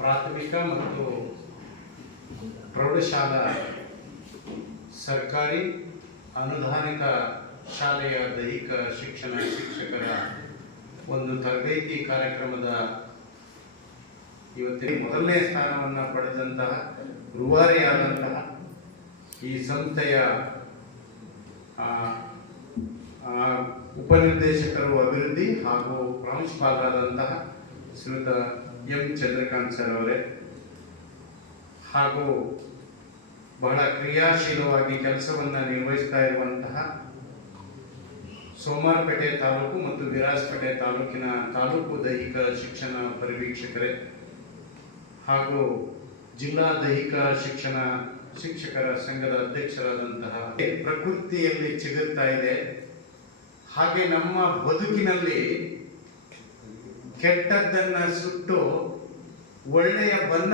ಪ್ರಾಥಮಿಕ ಮತ್ತು ಪ್ರೌಢಶಾಲಾ ಸರ್ಕಾರಿ ಅನುದಾನಿತ ಶಾಲೆಯ ದೈಹಿಕ ಶಿಕ್ಷಣ ಶಿಕ್ಷಕರ ಒಂದು ತರಬೇತಿ ಕಾರ್ಯಕ್ರಮದ ಇವತ್ತಿನ ಮೊದಲನೇ ಸ್ಥಾನವನ್ನು ಪಡೆದಂತಹ ರೂವಾರಿಯಾದಂತಹ ಈ ಸಂಸ್ಥೆಯ ಉಪನಿರ್ದೇಶಕರು ಅಭಿವೃದ್ಧಿ ಹಾಗೂ ಪ್ರಾಂಶುಪಾಲರಾದಂತಹ ಶ್ರೀಯುತ ಎಂ ಚಂದ್ರಕಾಂತ್ ಸರ್ ಅವರೇ ಹಾಗೂ ಬಹಳ ಕ್ರಿಯಾಶೀಲವಾಗಿ ಕೆಲಸವನ್ನು ನಿರ್ವಹಿಸ್ತಾ ಇರುವಂತಹ ಸೋಮವಾರಪೇಟೆ ತಾಲೂಕು ಮತ್ತು ವಿರಾಜಪೇಟೆ ತಾಲೂಕಿನ ತಾಲೂಕು ದೈಹಿಕ ಶಿಕ್ಷಣ ಪರಿವೀಕ್ಷಕರೇ ಹಾಗೂ ಜಿಲ್ಲಾ ದೈಹಿಕ ಶಿಕ್ಷಣ ಶಿಕ್ಷಕರ ಸಂಘದ ಅಧ್ಯಕ್ಷರಾದಂತಹ ಪ್ರಕೃತಿಯಲ್ಲಿ ಚಿಗುರ್ತಾ ಇದೆ. ಹಾಗೆ ನಮ್ಮ ಬದುಕಿನಲ್ಲಿ ಕೆಟ್ಟದ್ದನ್ನ ಸುಟ್ಟು ಒಳ್ಳೆಯ ಬಣ್ಣ